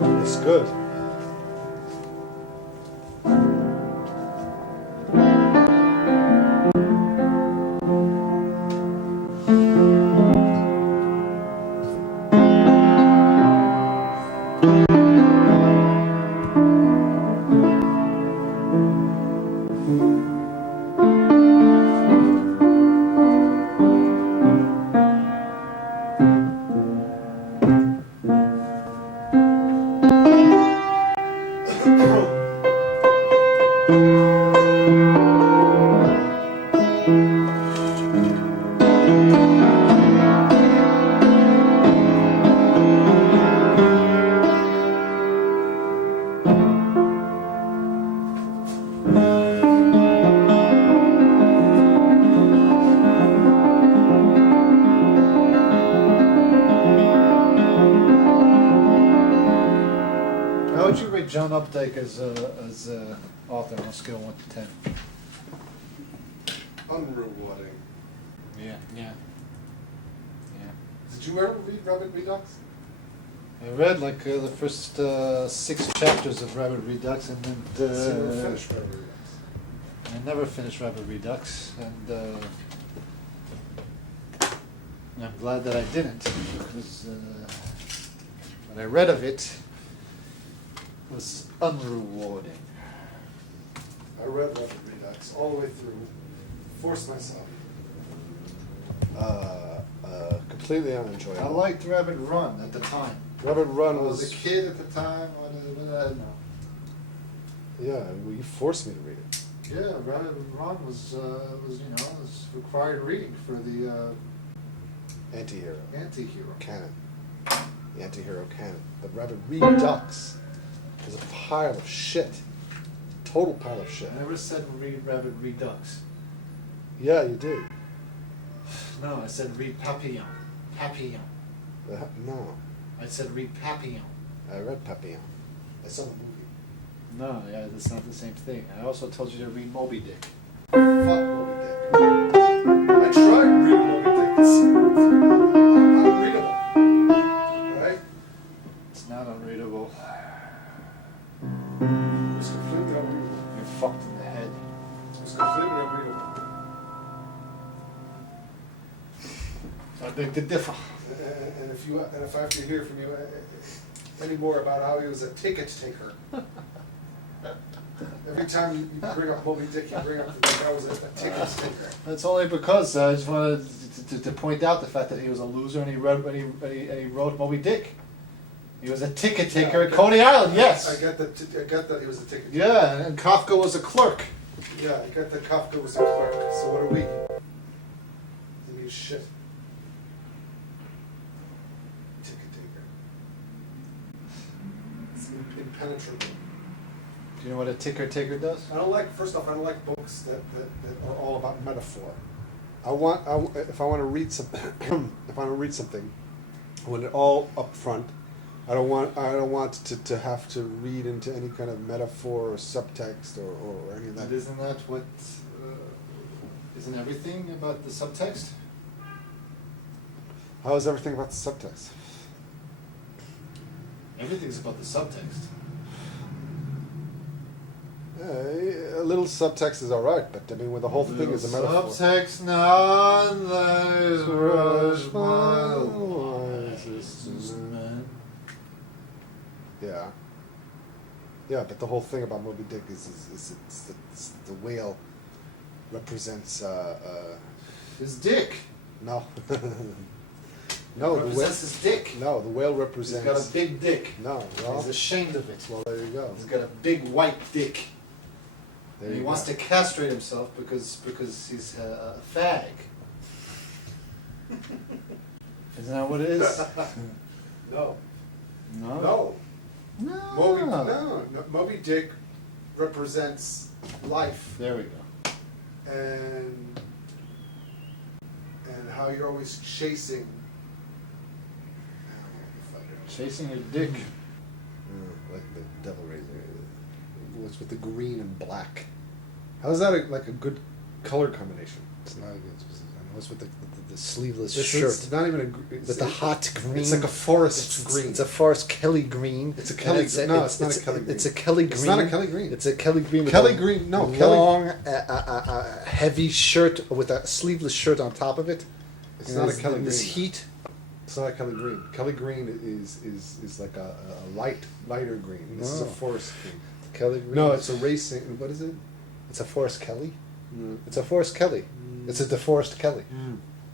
It's good. How would you rate John Updike as author on a scale of 1 to 10? Unrewarding. Yeah. Did you ever read Rabbit Redux? I read like the first 6 chapters of Rabbit Redux, and then So you never finished Rabbit Redux. I never finished Rabbit Redux, and I'm glad that I didn't, because what I read of it was unrewarding. I read Rabbit Redux all the way through, forced myself. Completely unenjoyable. I liked Rabbit Run at the time. Rabbit I Run was was a kid at the time. What no. yeah. Well, you forced me to read it. Yeah, Rabbit Run was was required reading for the Anti-hero anti-hero. canon. The anti-hero canon. The Rabbit Redux is a pile of shit. Total pile of shit. I never said read Rabbit Redux. Yeah, you did. No, I said read Papillon. Papillon. No, I said read Papillon. I read Papillon. I saw the movie. No, yeah, that's not the same thing. I also told you to read Moby Dick. Fuck Moby Dick. I tried reading Moby Dick. It's unreadable. Right? It's not unreadable. It was completely unreadable. You're fucked in the head. It was completely unreadable. I beg to differ. And if I have to hear from you any more about how he was a ticket taker. Every time you bring up Moby Dick, you bring up the guy was a ticket taker. That's only because I just wanted to point out the fact that he was a loser and he wrote Moby Dick. He was a ticket taker at Coney Island, yes. I get that he was a ticket taker. Yeah, and Kafka was a clerk. Yeah, I get that Kafka was a clerk. So what are we? He means shit. Ticket taker. It's impenetrable. Do you know what a ticker taker does? I don't like. First off, I don't like books that are all about metaphor. If I want to read something, if I want to read something, I want it all up front. I don't want to have to read into any kind of metaphor or subtext or any of that. And isn't that what? Isn't everything about the subtext? How is everything about the subtext? Everything's about the subtext. A little subtext is all right, but I mean, when the whole thing is a metaphor. Subtext, none lies rush my Yeah. Yeah, but the whole thing about Moby Dick is the whale represents His dick. no. No, the whale. Represents his dick. No, the whale He's represents. got a big dick. No, well, He's ashamed of it. well, there you go. He's got a big white dick. There And he you wants go. to castrate himself because he's a fag. Isn't that what it is? No. No. No. Moby Dick represents life There we go. and how you're always chasing. Chasing your dick. Like the Devil Raiser. What's with the green and black? How is that like a good color combination? It's not a good. What's with the the sleeveless This shirt is not even a. with the hot green. It's like a forest green. It's a forest Kelly green. It's a Kelly. And No, it's not a Kelly green. It's a Kelly green. It's not a Kelly green. It's a Kelly green. With Kelly a green. No, Kelly. long, heavy shirt with a sleeveless shirt on top of it. It's And not a there's- Kelly and green. This heat. It's not a Kelly green. Kelly green is like a lighter green. This is a No. forest green. Kelly green. No, it's a racing. What is it? It's a Forest Kelly. No. It's a Forest Kelly. It's a DeForest Kelly.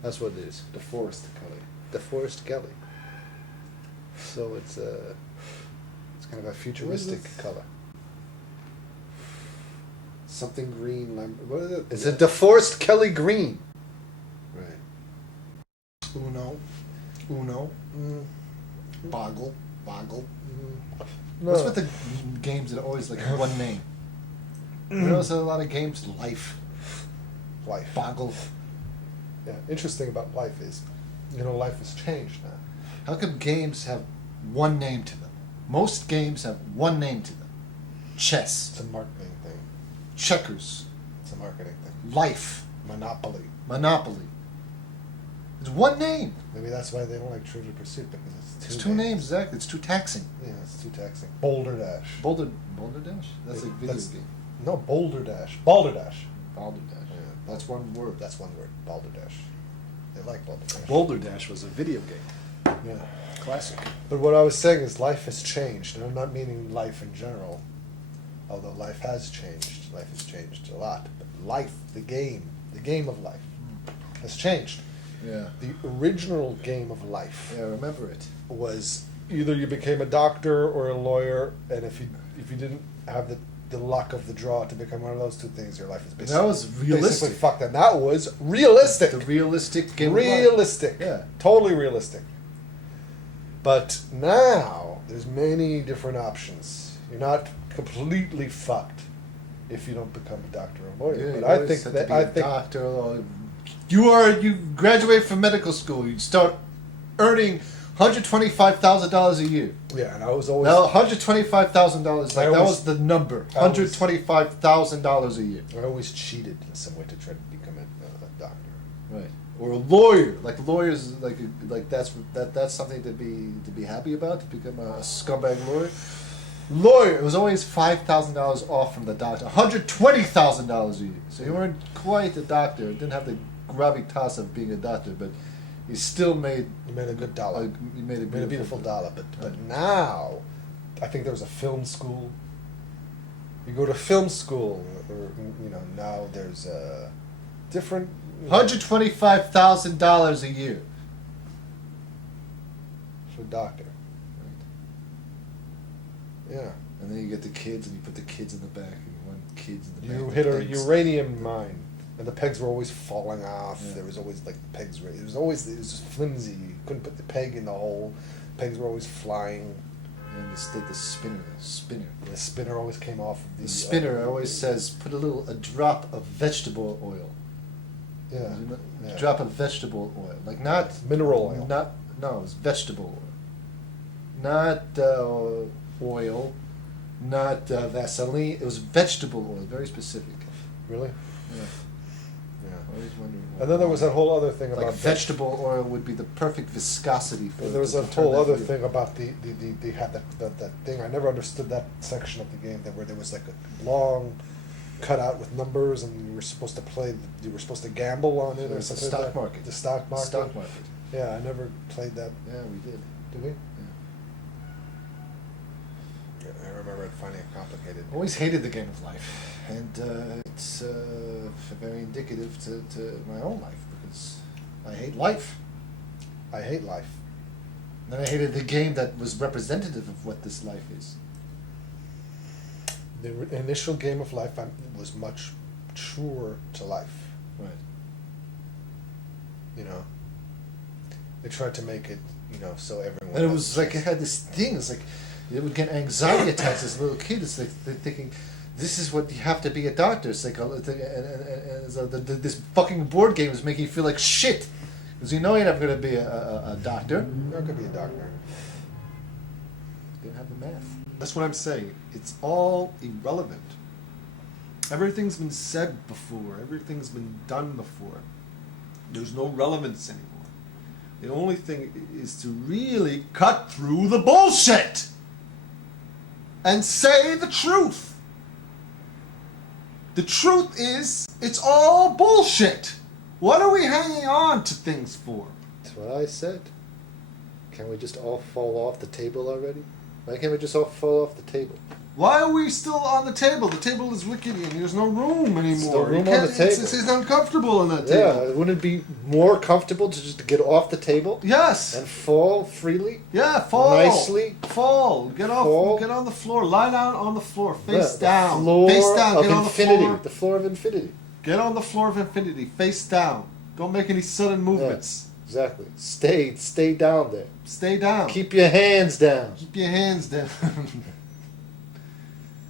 That's what it is. The forest Kelly. DeForest Kelly. So it's kind of a futuristic this? color. Something green. What is it? It's a DeForest Kelly green. Right. Uno. Boggle. What's with the games that are always like one name? You notice a lot of games, Life, Life. Boggle. Yeah. Interesting about life is, life has changed now. How come games have one name to them? Most games have one name to them. Chess, It's a marketing thing. checkers, It's a marketing thing. Life, Monopoly. Monopoly. It's one name. Maybe that's why they don't like Trivial Pursuit, because It's two names, exactly. It's too taxing. Yeah, it's too taxing. Boulder Dash. Boulder Dash? That's a video That's- game. No, Boulder Dash. Balder Dash. Boulder Dash. Yeah. That's one word. That's one word. Balder Dash. They like Boulder Dash. Boulder Dash was a video game. Yeah. Classic. But what I was saying is life has changed, and I'm not meaning life in general, although life has changed. Life has changed a lot. But life, the game of life, has changed. Yeah. The original game of life Yeah, remember it. was either you became a doctor or a lawyer, and if you didn't have the luck of the draw to become one of those two things, your life is basically That was realistic. Basically fucked. And that was realistic. The realistic game of life. Realistic. Yeah. Totally realistic. But now there's many different options. You're not completely fucked if you don't become a doctor or lawyer. Yeah, but you I always think have that to be I a think doctor. Or you graduate from medical school. You start earning $125,000 a year. yeah, and I was always Now, $125,000. I That always- was the number. I always- $125,000 a year. I always cheated in some way to try to become a doctor. Right. Or a lawyer. Like lawyers, like that's something to be happy about. To become a scumbag lawyer. Lawyer. It was always $5,000 off from the doctor. $120,000 a year. So you weren't quite a doctor. Didn't have the gravitas of being a doctor, but you still made. You made a good dollar. You made a You made a beautiful dollar. But Right. now, I think there was a film school. You go to film school, or now there's a different. $125,000 a year. For a doctor. Yeah. And then you get the kids, and you put the kids in the back, and you want kids in the back. You with hit a pegs. uranium mine, and the pegs were always falling off. Yeah. There was always like the pegs were. It was just flimsy. You couldn't put the peg in the hole. Pegs were always flying. And the spinner. And the spinner always came off of The spinner always says, put a drop of vegetable oil. Yeah. A drop of vegetable oil, like not Mineral oil. No, it's vegetable oil, not oil, not Vaseline. It was vegetable oil, very specific. Really? Yeah. Yeah. Always wondering. And then there was that whole other thing like about vegetable oil would be the perfect viscosity for. There was to that turn whole that other wheel. thing about they had that thing. I never understood that section of the game where there was like a long cutout with numbers, and you were supposed to play. You were supposed to gamble on it or It's the something. stock like that. market. The stock market. Stock market. Yeah, I never played that. Yeah, we did. Did we? Yeah. Yeah, I remember finding it complicated. Always hated the game of life, and it's very indicative to my own life because I hate life. I hate life. And I hated the game that was representative of what this life is. The initial game of life was much truer to life. Right. You know, they tried to make it, so everyone. And it has was a like it chance. had this thing. It's like it would get anxiety attacks as a little kid. It's like they're thinking, this is what you have to be a doctor. It's like and so this fucking board game is making you feel like shit because you know you're never going to be a doctor. You're not gonna be a doctor. You don't have the math. That's what I'm saying. It's all irrelevant. Everything's been said before. Everything's been done before. There's no relevance anymore. The only thing is to really cut through the bullshit and say the truth. The truth is, it's all bullshit. What are we hanging on to things for? That's what I said. Can we just all fall off the table already? Why can't we just all fall off the table? Why are we still on the table? The table is rickety and there's no room anymore. Still room You on can't- the table. It's uncomfortable on that Yeah, table. wouldn't it be more comfortable to just get off the table Yes. and fall freely? Yeah, fall. Nicely. Fall. Get off. Fall. Get on the floor. Lie down on the floor. Yeah, Face the down. floor Face down. of Get on infinity. the floor. The floor of infinity. Get on the floor of infinity. Face down. Don't make any sudden movements. Exactly. Stay down there. Stay down. Keep your hands down. Keep your hands down.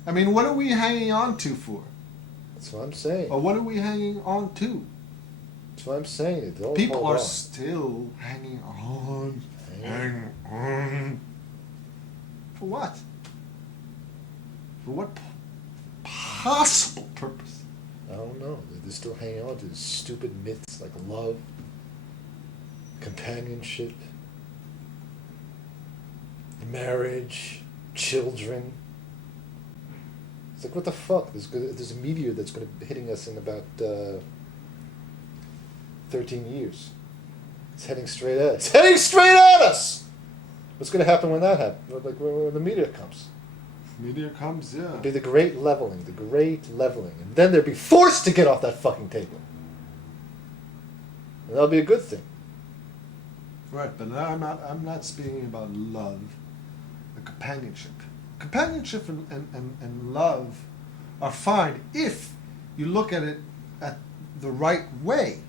I mean, what are we hanging on to for? That's what I'm saying. Or what are we hanging on to? That's what I'm saying. Don't People hold are on. still hanging on. Hanging on. For what? For what possible purpose? I don't know. They're still hanging on to stupid myths like love, companionship, marriage, children. It's like, what the fuck? There's a meteor that's going to be hitting us in about 13 years. It's heading straight at us. It's heading straight at us! What's going to happen when that happens? Like when the meteor comes? Meteor comes, yeah. It'd be the great leveling. And then they'd be forced to get off that fucking table. And that'll be a good thing. Right, but I'm not speaking about love, the companionship. Companionship and love are fine if you look at it at the right way.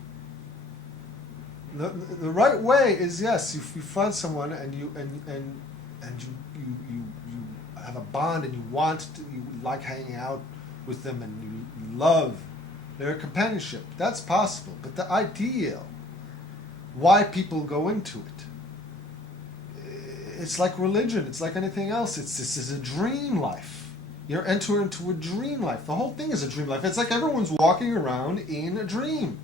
The right way is, yes, you find someone and you have a bond and you like hanging out with them and you love their companionship. That's possible, but the ideal, why people go into it, it's like religion. It's like anything else. This is a dream life. You're entering into a dream life. The whole thing is a dream life. It's like everyone's walking around in a dream.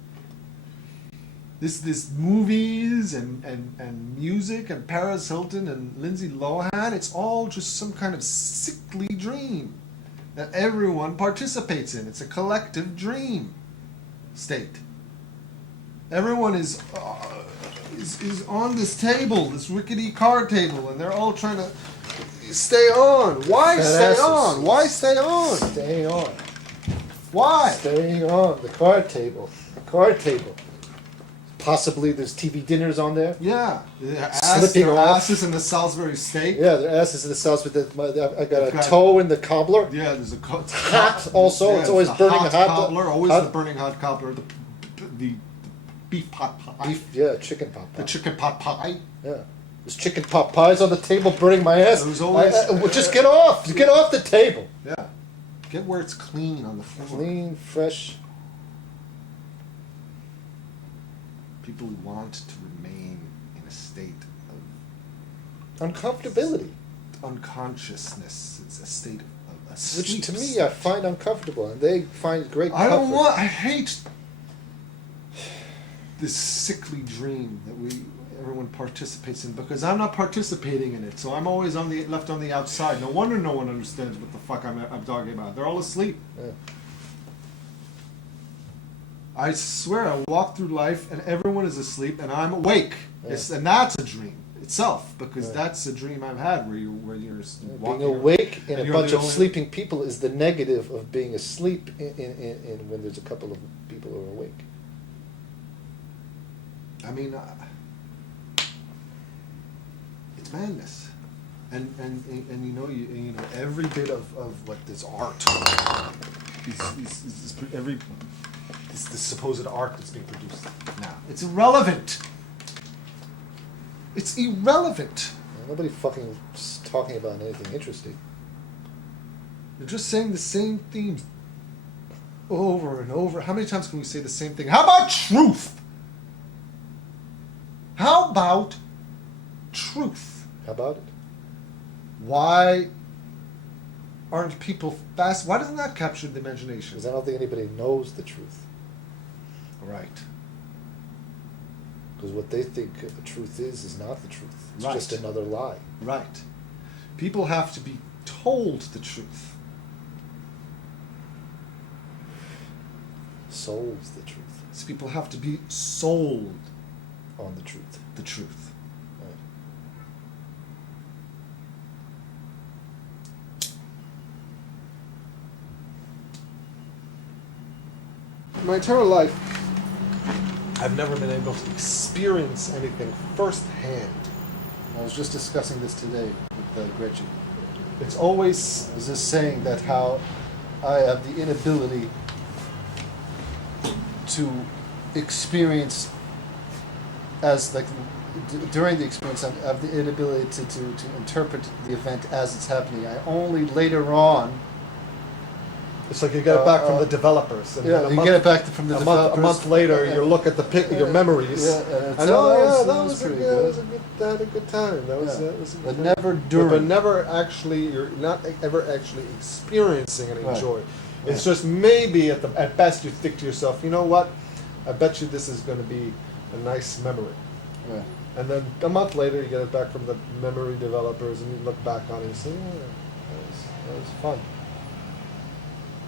This movies and music and Paris Hilton and Lindsay Lohan, it's all just some kind of sickly dream that everyone participates in. It's a collective dream state. Everyone is on this table, this rickety card table, and they're all trying to stay on. Why Fat stay asses. on? Why stay on? Staying on. Why? Staying on. The card table. Possibly there's TV dinners on there. Yeah. Slipping Their off. asses in the Salisbury steak. Yeah, their asses in the sauce with I got a Got- toe in the cobbler. Yeah, there's a Hot also, it's always the burning hot hot. cobbler, always hot- the burning hot cobbler, the beef pot pie, Beef, yeah, chicken pot pie. the chicken pot pie. Yeah. There's chicken pot pies on the table burning my ass. There's always- well, just get off. Get off the table. Yeah, get where it's clean on the floor. Clean, fresh. People want to remain in a state Uncomfortability. of unconsciousness. It's a state of a Which sleep to me state. I find uncomfortable, and they find great I don't comfort. want. I hate this sickly dream that everyone participates in, because I'm not participating in it. So I'm always left on the outside. No wonder no one understands what the fuck I'm talking about. They're all asleep. Yeah. I swear, I walk through life and everyone is asleep and I'm awake. Yeah. And that's a dream itself, because Yeah. that's a dream I've had where you're walking Being awake in and a you're bunch the of only- sleeping people is the negative of being asleep in when there's a couple of people who are awake. I mean, it's madness, and you know every bit of what this art is every this supposed art that's being produced now. It's irrelevant. It's irrelevant. Nobody fucking talking about anything interesting. They're just saying the same themes over and over. How many times can we say the same thing? How about truth? How about truth? How about it? Why aren't people fast? Why doesn't that capture the imagination? Because I don't think anybody knows the truth. Right. Because what they think the truth is not the truth. It's Right. just another lie. Right. People have to be told the truth. Soul's the truth. So people have to be sold On the truth. the truth. Right. My entire life, I've never been able to experience anything firsthand. I was just discussing this today with Gretchen. It's always I was just saying that how I have the inability to experience as like during the experience I have the inability to interpret the event as it's happening. I only later on it's like you get it back from the developers, and then you get it back from the a developers. month later, you look at your memories. Yeah, and it's, and oh, that was pretty good. That was a good time. That was Yeah. a good But time. never during. But never actually, you're not ever actually experiencing any Right. joy. It's Yeah. just maybe at best you think to yourself, you know what? I bet you this is going to be a nice memory. Yeah. And then a month later, you get it back from the memory developers, and you look back on it and say, yeah, that was fun.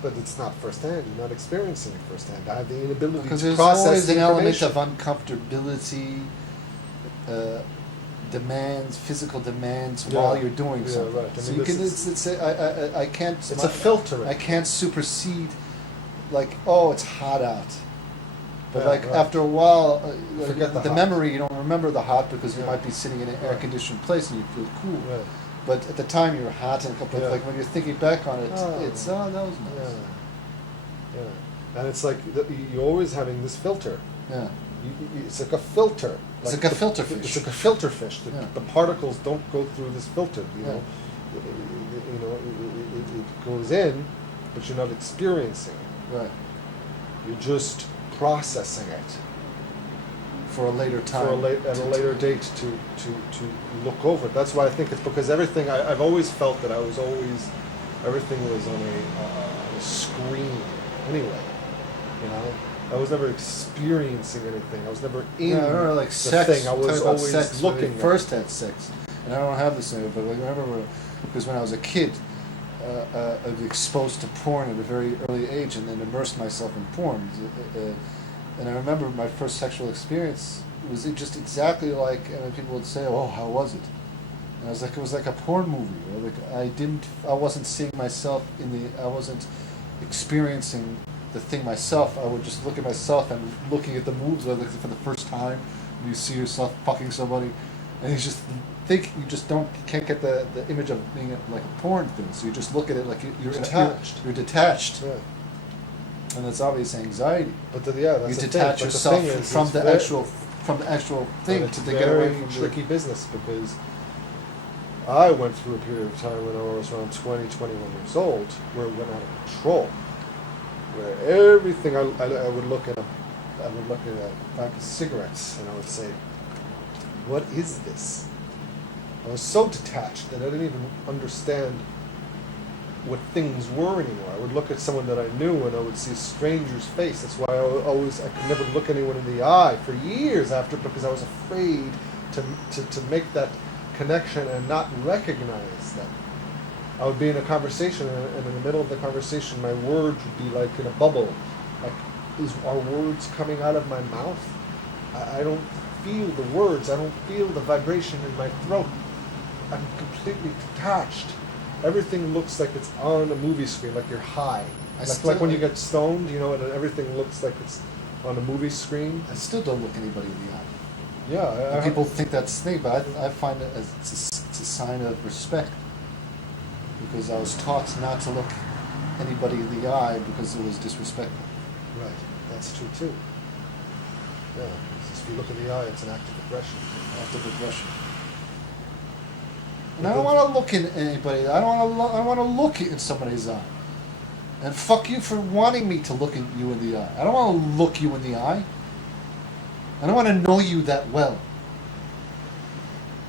But it's not firsthand. You're not experiencing it firsthand. I have the inability Because to there's process always an element information. of uncomfortability, demands, physical demands Yeah. while you're doing Yeah, something. right. I So mean, you this can, is- I can't. It's a filtering. I can't supersede, like, oh, it's hot out. But Yeah, like right. after a while, Forget the hot. memory, you don't remember the hot because you Yeah. might be sitting in an Right. air-conditioned place and you feel cool. Right. But at the time you're hot and Yeah. like when you're thinking back on it, Oh. it's that was Yeah. nice. Yeah. And it's like you're always having this filter. Yeah. It's like a filter. It's like a filter fish. It's like a filter fish. Yeah. The particles don't go through this filter. You Yeah. know, it goes in, but you're not experiencing it. Right. You're just processing it For a later time. at a later date to look over it. That's why I think it's because everything I've always felt that everything was on a screen anyway. You know, I was never experiencing anything. I was never in Yeah, I remember like the sex. thing. I was talking about always sex when looking we at first had sex, and I don't have this anymore. But like, I remember because when I was a kid, I was exposed to porn at a very early age, and then immersed myself in porn. And I remember my first sexual experience was just exactly like people would say, "Oh, how was it?" And I was like, it was like a porn movie. You know? Like I wasn't seeing myself I wasn't experiencing the thing myself. I would just look at myself and looking at the moves like for the first time. And you see yourself fucking somebody, and you just can't get the image of being like a porn thing. So you just look at it like you're Detached. You're detached, Yeah. and that's obvious anxiety. But that's You the thing. detach But yourself the thing is, from it's the very- actual but thing it's to very get away from tricky business because I went through a period of time when I was around 20, 21 years old where it went out of control. Where everything I would look at a pack of cigarettes and I would say, "What is this?" I was so detached that I didn't even understand what things were anymore. I would look at someone that I knew and I would see a stranger's face. That's why I could never look anyone in the eye for years after because I was afraid to make that connection and not recognize them. I would be in a conversation and in the middle of the conversation my words would be like in a bubble. Like, are words coming out of my mouth? I don't feel the words. I don't feel the vibration in my throat. I'm completely detached. Everything looks like it's on a movie screen, like you're high. Like when you get stoned, you know, and everything looks like it's on a movie screen. I still don't look anybody in the eye. Yeah, And people think that's snake, but I find it as it's a sign of respect because I was taught not to look anybody in the eye because it was disrespectful. Right, that's true too. Yeah, 'cause if you look in the eye, it's an act of aggression. Act of aggression. And I don't want to look in anybody. I don't want to look in somebody's eye. And fuck you for wanting me to look at you in the eye. I don't want to look you in the eye. I don't want to know you that well.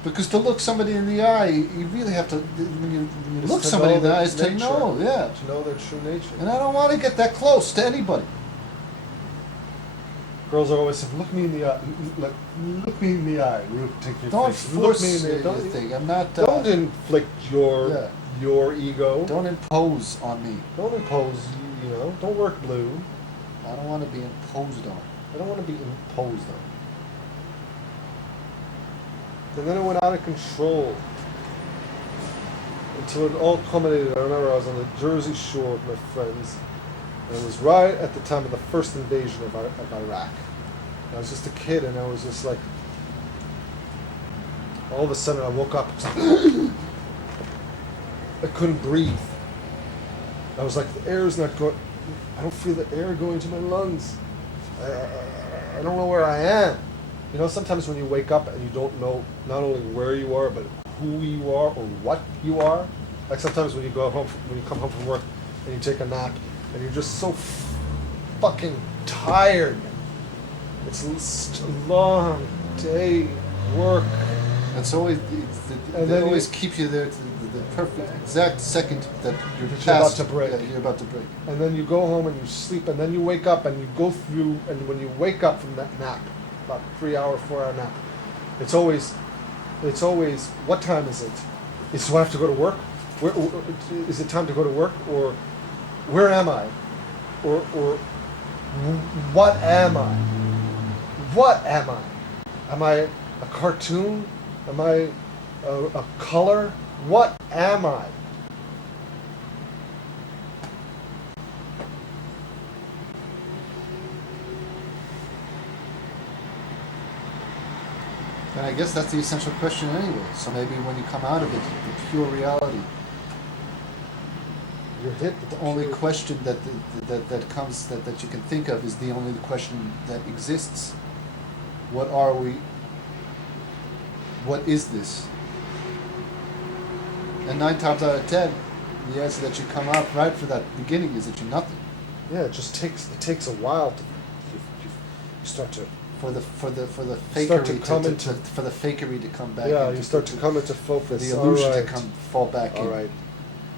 Because to look somebody in the eye, you really have to. When you It's look to somebody know in the their eye, is to nature. know, yeah. To know their true nature. And I don't want to get that close to anybody. Girls are always saying, "Look me in the eye. Look me in the eye. You take your Don't face. Look force me in the eye. anything. I'm not. Don't inflict Yeah. your ego. Don't impose on me. Don't impose. You know. Don't work blue. I don't want to be imposed on. I don't want to be imposed on. And then it went out of control. Until it all culminated. I remember I was on the Jersey Shore with my friends. And it was right at the time of the first invasion of Iraq. I was just a kid, and I was just like, all of a sudden I woke up. I couldn't breathe. I was like, the air is not going. I don't feel the air going to my lungs. I don't know where I am. You know, sometimes when you wake up and you don't know not only where you are, but who you are or what you are. Like sometimes when you go home, when you come home from work and you take a nap, and you're just so fucking tired. It's a long day, work. It's always And they then always you- keep you there to the perfect exact second that you're That you're about past- to break. Yeah, you're about to break. And then you go home and you sleep, and then you wake up and you go through, and when you wake up from that nap, about 3 hour, 4 hour nap, it's always, what time is it? Do I have to go to work? Where, is it time to go to work? Or where am I? Or what am I? What am I? Am I a cartoon? Am I a color? What am I? And I guess that's the essential question anyway. So maybe when you come out of it, the pure reality, You're hit with the only question that comes that you can think of is the only question that exists. What are we? What is this? And 9 times out of 10, the answer that you come out right for that beginning is that you're nothing. Yeah, it takes a while to you start to For the Start to fakery come to into- for the fakery to come back. yeah, into- you start to come into for focus. the illusion All to right. come fall back in. All right.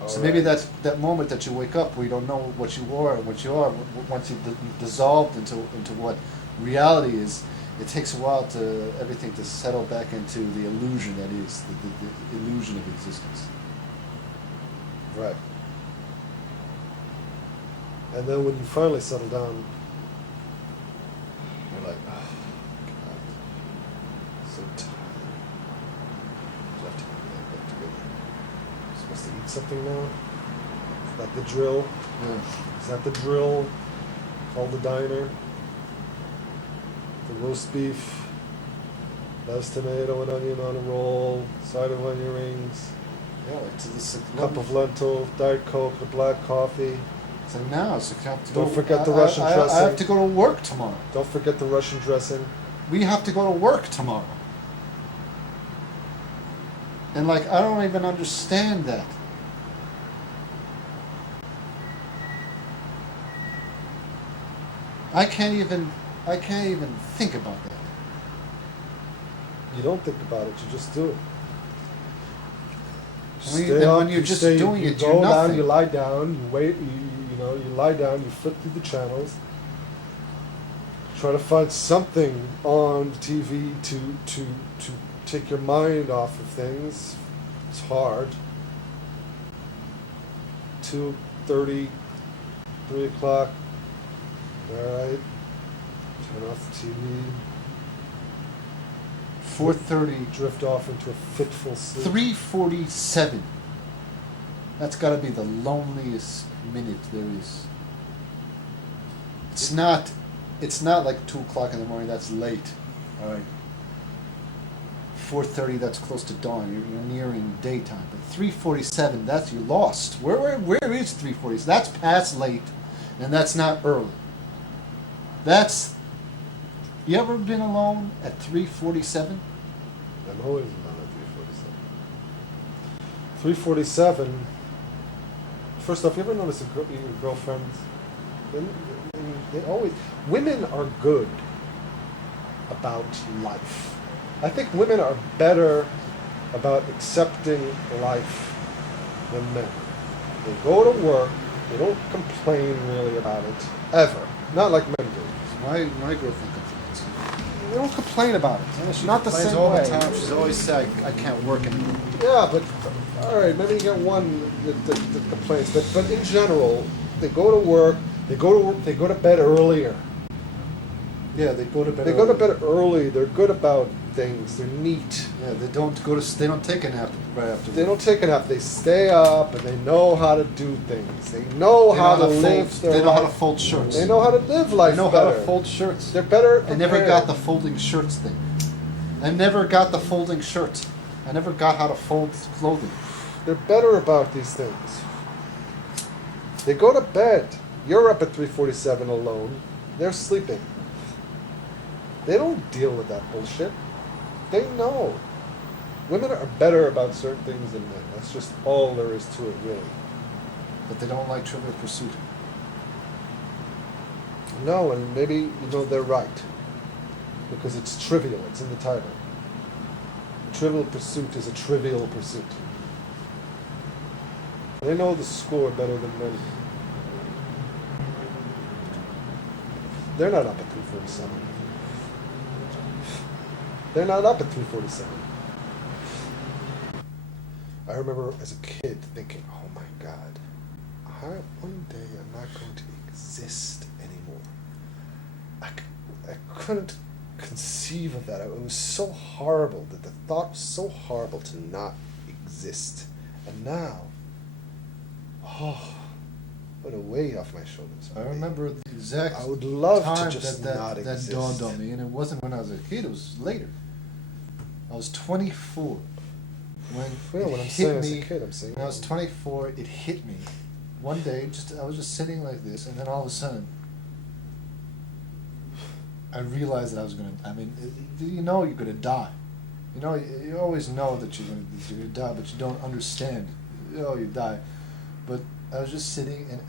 So All maybe right. that moment that you wake up where you don't know what you are and what you are, once you've dissolved into what reality is, it takes a while to everything to settle back into the illusion that is the illusion of existence. Right. And then when you finally settle down, you're like, oh, God, so tired. Do I have to get back together? Supposed to eat something now? Is that the drill? Yeah. Is that the drill? Call the diner. The roast beef, lettuce, tomato, and onion on a roll, side of onion rings, Yeah, like to this cup of lentil, Diet Coke, a black coffee. So now, so I have to Don't go, forget the I- Russian I have dressing. to go to work tomorrow. Don't forget the Russian dressing. We have to go to work tomorrow. And like I don't even understand that. I can't even think about that. You don't think about it, you just do it. I mean, Stay then up, when you're you just stay, doing you it, go you're down, nothing. you lie down, you wait, you lie down, you flip through the channels, try to find something on TV to take your mind off of things. It's hard. 2:30, 3 o'clock. All right. Turn off the TV. 4:30, Drift off into a fitful sleep. 3:47. That's got to be the loneliest minute there is. It's not like 2 o'clock in the morning. That's late. All right. 4:30. That's close to dawn. You're nearing daytime. But 3:47. That's you're lost. Where is 3:40? That's past late, and that's not early. That's. You ever been alone at 3:47? I'm always alone at 3:47. 3:47. First off, you ever notice your girlfriends? They always. Women are good about life. I think women are better about accepting life than men. They go to work. They don't complain really about it ever. Not like men do. My girlfriend complains. they don't complain about it. Yeah, she Not the complains same all way. the time. She's always say, I can't work anymore. Yeah, but all right, maybe you get one that complains, but in general, they go to work. They go to bed earlier. Yeah, they go to bed. They go to bed early. They're good about things. They're neat. Yeah, they don't go to. They don't take a nap right after. They don't take it up. They stay up and they know how to do things. They know how to live their They know how to life. fold shirts. They know how to live life. They know better. how to fold shirts. They're better. I never prepared. got the folding shirts thing. I never got the folding shirts. I never got how to fold clothing. They're better about these things. They go to bed. You're up at 3:47 alone. They're sleeping. They don't deal with that bullshit. They know. Women are better about certain things than men. That's just all there is to it, really. But they don't like Trivial Pursuit. No, and maybe, they're right. Because it's trivial. It's in the title. Trivial Pursuit is a trivial pursuit. They know the score better than men. They're not up at 3:47. They're not up at 3:47. I remember as a kid thinking, oh my God, one day I'm not going to exist anymore. I couldn't conceive of that. It was so horrible, that the thought was so horrible to not exist. And now, what a weight off my shoulders. I remember the exact I would love time to just that not exist. dawned on me, and it wasn't when I was a kid. It was later. I was 24 when Well, it when I'm hit saying me. as a kid, I'm saying When I was 24, it hit me. One day, I was just sitting like this, and then all of a sudden, I realized that I was gonna. I mean, you're gonna die. You always know that you're gonna die, but you don't understand. You die. But I was just sitting, and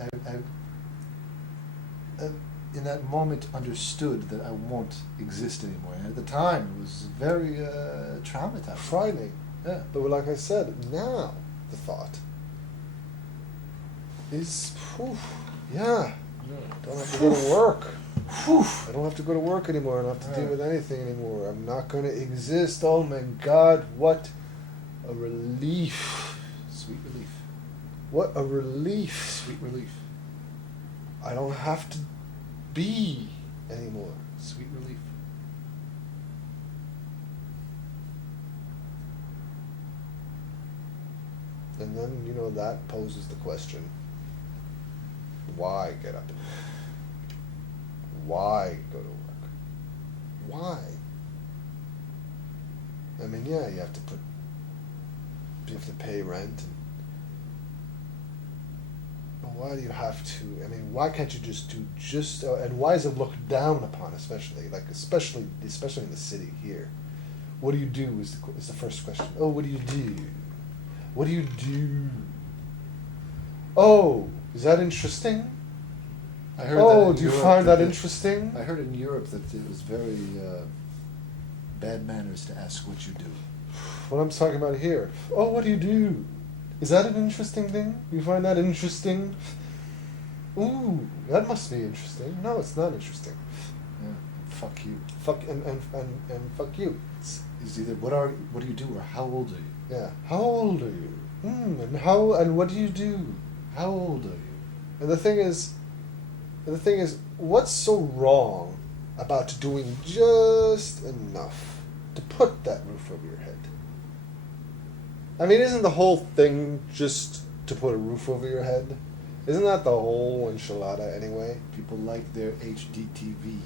I in that moment understood that I won't exist anymore. And at the time, it was very traumatizing. frightening. Yeah. But like I said, now the thought is, yeah, don't have to go to work. I don't have to go to work anymore. I don't have to deal with anything anymore. I'm not going to exist. Oh my God, what a relief. Sweet relief. What a relief. Sweet relief. I don't have to be anymore. Sweet relief. And then, that poses the question, why get up in the morning? Why go to work? Why? I mean, yeah, you have to pay rent. But why do you have to? I mean, why can't you just do and why is it looked down upon, especially in the city here? What do you do is the first question. Oh, what do you do? What do you do? Oh, is that interesting? I heard Oh, that do you find that interesting? I heard in Europe that it was very bad manners to ask what you do. What I'm talking about here. Oh, what do you do? Is that an interesting thing? You find that interesting? Ooh, that must be interesting. No, it's not interesting. Yeah. Fuck you. Fuck and fuck you. It's either what do you do or how old are you? Yeah. How old are you? And what do you do? How old are you? And the thing is, what's so wrong about doing just enough to put that roof over your head? I mean, isn't the whole thing just to put a roof over your head? Isn't that the whole enchilada anyway? People like their HDTV.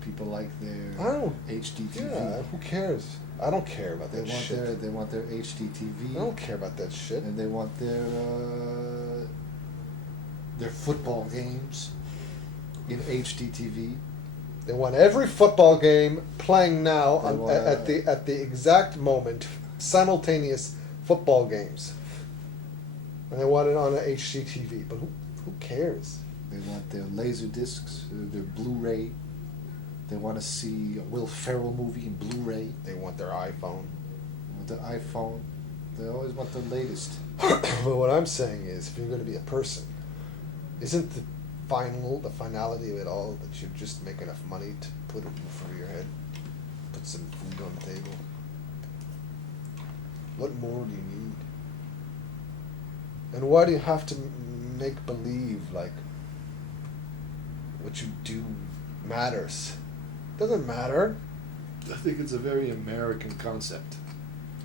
People like their I don't. HDTV. Yeah, who cares? I don't care about that shit. They want their HDTV. I don't care about that shit. And they want their football games in HDTV. They want every football game playing now They want, at the exact moment, simultaneous football games, and they want it on a HDTV. But who cares? They want their laser discs, their Blu-ray. They want to see a Will Ferrell movie in Blu-ray. They want their iPhone. They want their iPhone. They always want the latest. But what I'm saying is, if you're going to be a person, isn't the finality of it all, that you just make enough money to put it in front of your head, put some food on the table. What more do you need? And why do you have to make believe like what you do matters? Doesn't matter. I think it's a very American concept.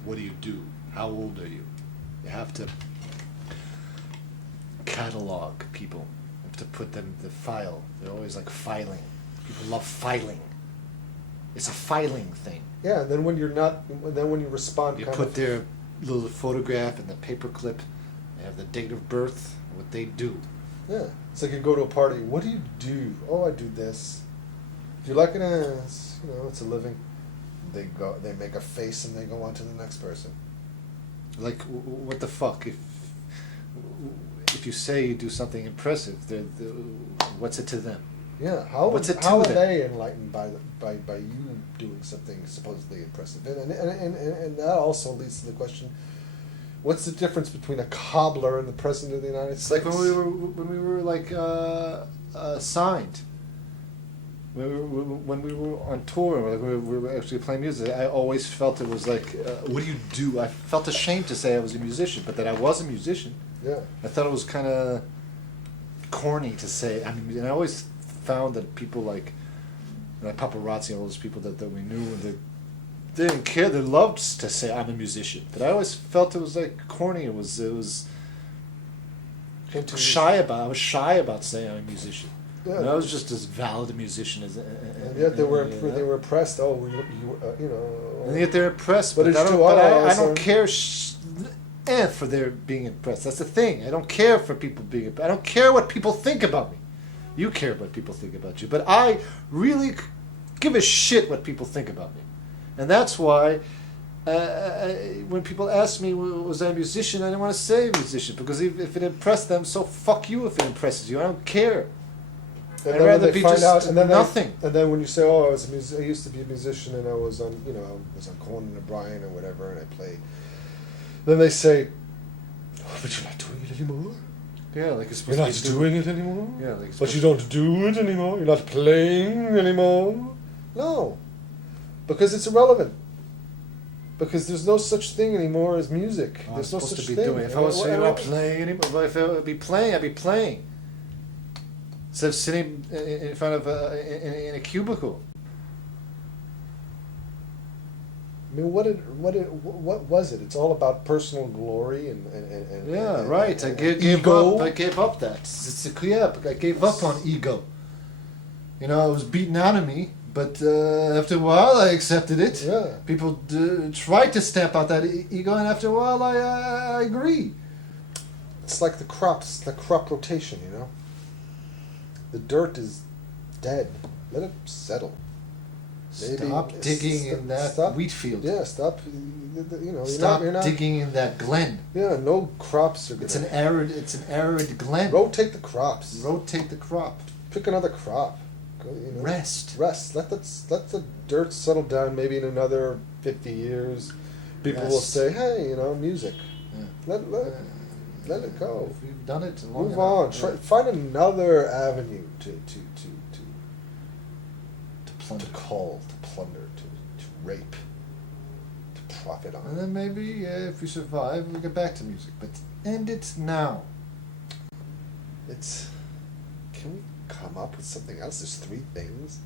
What do you do? How old are you? You have to catalog people. You have to put them in the file. They're always like filing. People love filing. It's a filing thing. Yeah, and then when you're not, then when you respond, You kind put of, their little photograph in the paper clip. They have the date of birth, what they do. yeah, it's like you go to a party. What do you do? Oh, I do this. If you like it, it's, you know, it's a living. They go, they make a face, and they go on to the next person. Like, what the fuck? If you say you do something impressive, what's it to them? Yeah, how What's it to how are them? they enlightened by you doing something supposedly impressive? And that also leads to the question: what's the difference between a cobbler and the president of the United It's States? like when we were like signed. When we were on tour, like we were actually playing music, I always felt it was like, what do you do? I felt ashamed to say I was a musician, but that I was a musician. Yeah, I thought it was kind of corny to say. I mean, and I always found that people like paparazzi, all those people that we knew, they didn't care. They loved to say I'm a musician, but I always felt it was like corny. It was shy about. I was shy about saying I'm a musician. yeah. And I was just as valid a musician as. And yet they were oppressed. Oh, you know. And yet they're impressed, But but, it's I don't, true, but I also- don't care for their being impressed. That's the thing. I don't care for people being impressed. I don't care what people think about me. You care what people think about you. But I really give a shit what people think about me. And that's why when people ask me, was I a musician, I didn't want to say musician. Because if it impressed them, so fuck you if it impresses you. I don't care. And I'd then when rather they be find just out, and then nothing. and then when you say, "Oh, I used to be a musician, and I was on, you know, I was on Conan O'Brien or whatever, and I played," then they say, "Oh, but you're not doing it anymore. Yeah, like it's You're supposed not to be doing it anymore. Yeah, like it's But you supposed- don't do it anymore. You're not playing anymore." No, because it's irrelevant. Because there's no such thing anymore as music. I'm There's no supposed such to be thing. doing. If I was saying I'm not playing anymore, if I would be playing, I'd be playing. Instead of sitting in front of in a cubicle. I mean, what was it? It's all about personal glory and Yeah, and- right. I and gave ego. up. I gave up that. I gave up on ego. You know, it was beaten out of me, but after a while, I accepted it. Yeah. People tried to stamp out that ego, and after a while, I agree. It's like the crops, the crop rotation. You know, the dirt is dead. Let it settle. Maybe Stop digging in that stop- wheat field. Yeah, stop. You know, Stop you're not. digging in that glen. Yeah, no crops are gonna. It's an arid glen. Rotate the crops. Rotate the crop. Pick another crop. Go, you know. Rest. Rest. Let the dirt settle down. Maybe in another 50 years, people will Rest. say, "Hey, you know, music. Yeah. Let it go. If we've done it long Move enough, on. yeah. Try, find another avenue to plunder. cull, to plunder, to rape, to profit on. And then maybe if we survive, we get back to music. But end it now. It's. Can we come up with something else? There's three things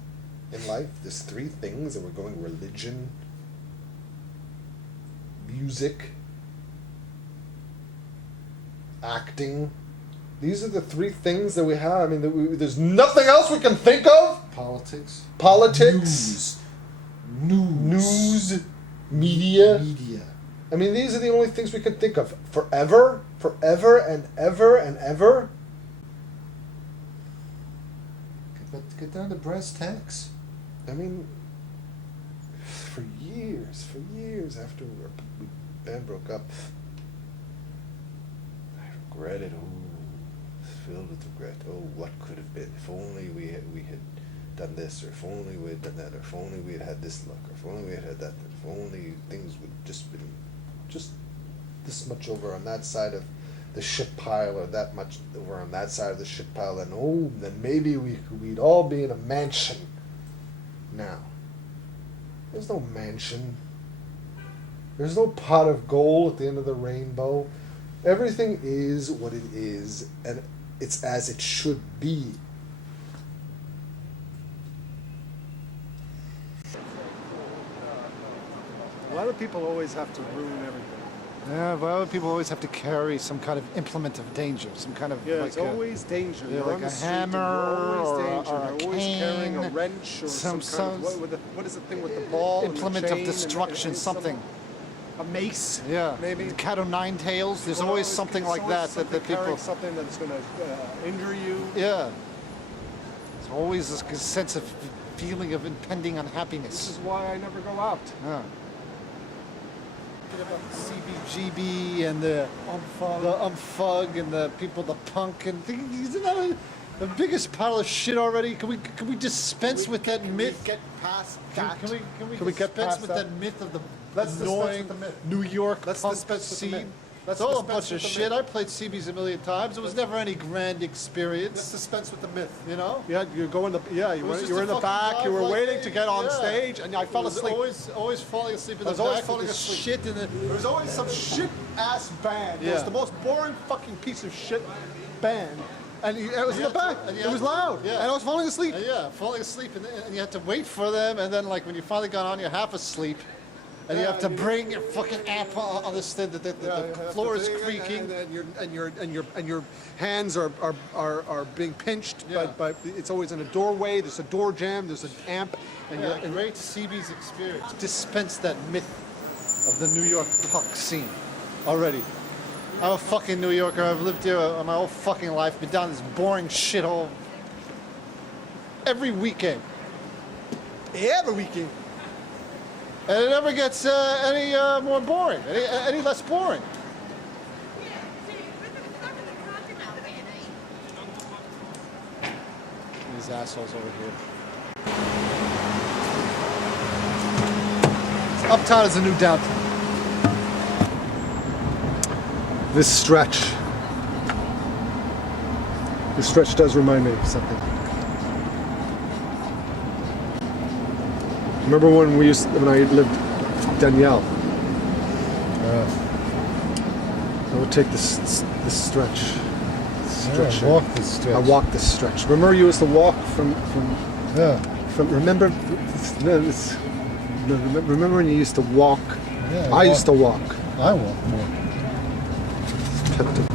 in life. There's three things that we're going: religion, music, acting. These are the three things that we have. I mean, there's nothing else we can think of. Politics. Politics, News. media. Media. I mean, these are the only things we can think of. Forever and ever and ever. Get down to brass tacks. I mean, for years after our band broke up, I regretted. Oh, filled with regret. Oh, what could have been if only we had done this, or if only we had done that, or if only we had had this luck, or if only we had had that, or if only things would just been just this much over on that side of the shit pile or that much over on that side of the shit pile, then maybe we'd all be in a mansion. Now, there's no mansion. There's no pot of gold at the end of the rainbow. Everything is what it is, and it's as it should be. Why do people always have to ruin everything? Yeah, why would people always have to carry some kind of implement of danger? Some kind of Yeah, like it's always danger. yeah, You're like on a the street and hammer you're always or danger. a You're always carrying a cane, wrench or some- some kind some- of what is the thing with the ball? and the implement chain of and destruction, some- something. a mace. Yeah, maybe. cat o' nine tails. There's Well, always it's- something it's like always that something that people. carrying something that's going to injure you. Yeah, it's always this sense of feeling of impending This unhappiness. is why I never go out. Yeah. CBGB and the umfug and the people, the punk and isn't that the biggest pile of shit already? Can we dispense with that myth? Get past Can that. we get dispense past with that? that myth of the Let's dispense annoying with the myth. New York Let's punk dispense with the scene? myth. Let's It's all a dispense bunch of with the shit. myth. I played CBs a million times. It was never any grand Let's experience. dispense with the myth. You know? Yeah, you go in the you was were, just you were a in the fucking back. You drive were like- waiting to get on yeah. stage, and I fell was asleep. Always falling asleep in I the was always back falling with the asleep. shit in the. There was always some shit ass band. It was Yeah. the most boring fucking piece of shit band, and it was in the back. And you It had was to- loud, yeah. and I was falling asleep. Yeah, falling asleep, and you had to wait for them, and then like when you finally got on, you're half asleep, and you Yeah, have to you- bring your fucking amp on this thing that the floor is creaking. And your hands are being pinched. Yeah. But it's always in a doorway. There's a door jam. There's an amp, and Yeah, you're a great CB's experience. Dispense that myth of the New York punk scene already. I'm a fucking New Yorker. I've lived here my whole fucking life. Been down this boring shithole every weekend. every weekend. And it never gets any more boring, any less boring. These assholes over here. Uptown is the new downtown. This stretch does remind me of something. Remember when I lived with Danielle? I would take this stretch. Yeah, walk this stretch. I walked this stretch. Remember you used to walk from remember remember when you used to walk? Yeah, I used to walk. I walk more.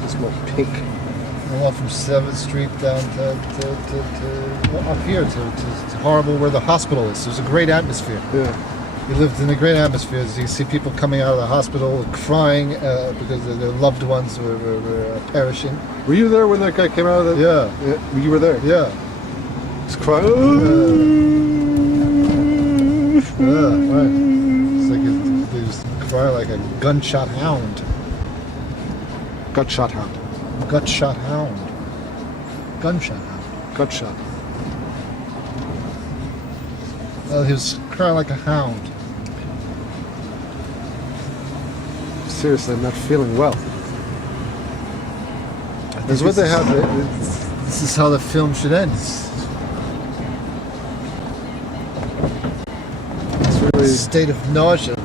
It's more pink. I walk from 7th Street down to well, up here to Horrible where the hospital is. There's a great atmosphere. Yeah. You lived in a great atmosphere. You can see people coming out of the hospital crying because their loved ones were perishing. Were you there when that guy came out of the? Yeah, You were there. yeah, He's crying. yeah, right. It's like they just cry like a gunshot hound. Gutshot hound. Gutshot hound. Gunshot hound. Gutshot. He was crying like a hound. Seriously, I'm not feeling well. That's what they have. This is how the film should end. It's really. State of nausea.